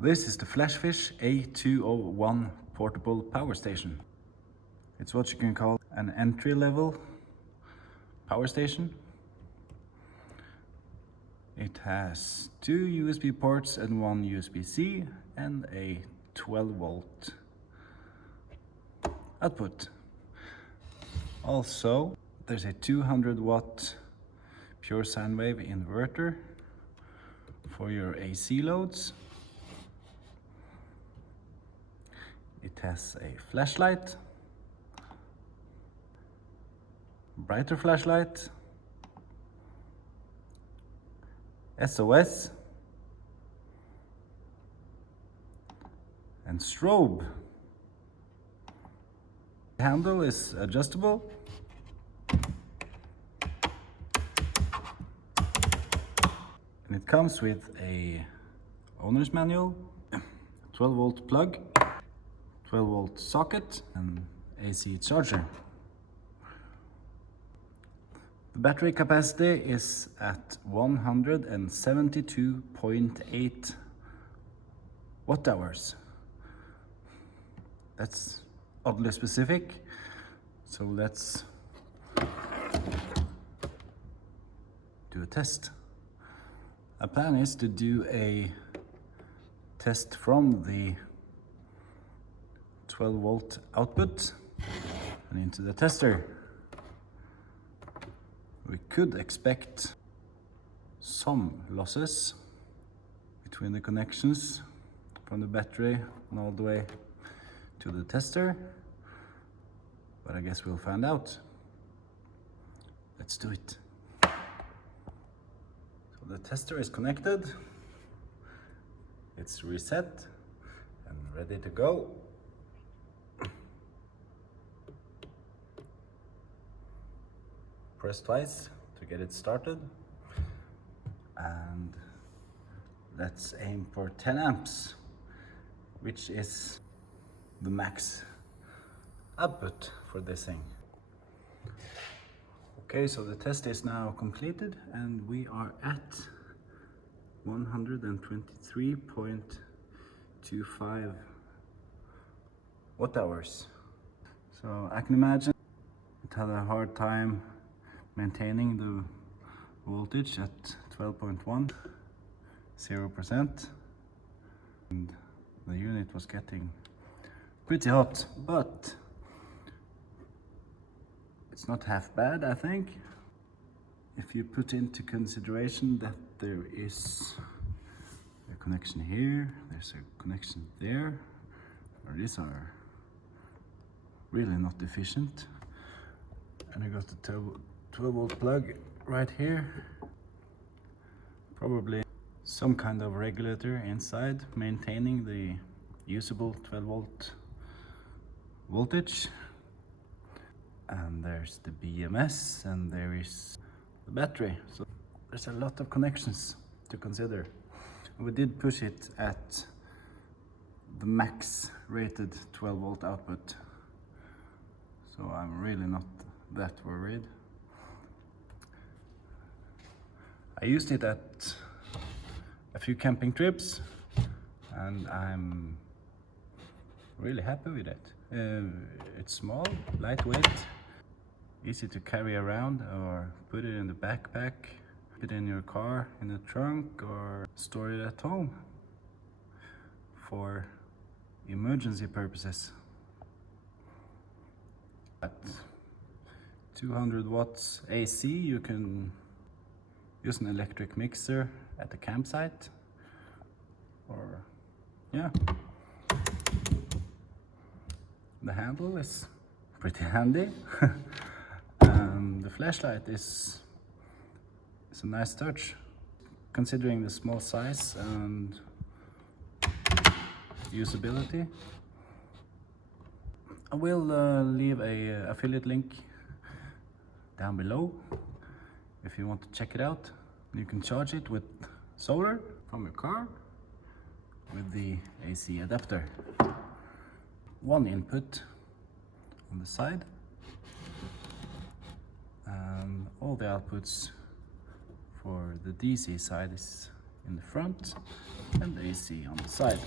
This is the FlashFish A201 portable power station. It's what you can call an entry-level power station. It has 2 USB ports and 1 USB-C and a 12-volt output. Also, there's a 200-watt pure sine wave inverter for your AC loads. It has a flashlight, brighter flashlight, SOS, and strobe. The handle is adjustable. And it comes with a owner's manual, 12-volt plug, 12-volt socket, and AC charger. The battery capacity is at 172.8 watt hours. That's oddly specific, so let's do a test. Our plan is to do a test from the 12-volt output and into the tester. We could expect some losses between the connections from the battery and all the way to the tester, but I guess we'll find out. Let's do it. So the tester is connected, it's reset and ready to go. Press twice to get it started, and let's aim for 10 amps, which is the max output for this thing. Okay, so the test is now completed and we are at 123.25 watt hours. So I can imagine it had a hard time maintaining the voltage at 12.1, 0%, and the unit was getting pretty hot, but it's not half bad, I think, if you put into consideration that there is a connection here, there's a connection there, or these are really not efficient, and I got the 12-volt plug right here, probably some kind of regulator inside maintaining the usable 12-volt voltage, and there's the BMS, and there is the battery. So there's a lot of connections to consider. We did push it at the max rated 12-volt output, so I'm really not that worried. I used it at a few camping trips and I'm really happy with it. It's small, lightweight, easy to carry around or put it in the backpack, put it in your car, in the trunk, or store it at home for emergency purposes. At 200 watts AC, you can use an electric mixer at the campsite, or yeah. The handle is pretty handy. The flashlight is a nice touch, considering the small size and usability. I will leave a affiliate link down below if you want to check it out. You can charge it with solar from your car with the AC adapter. One input on the side, and all the outputs for the DC side is in the front and the AC on the side.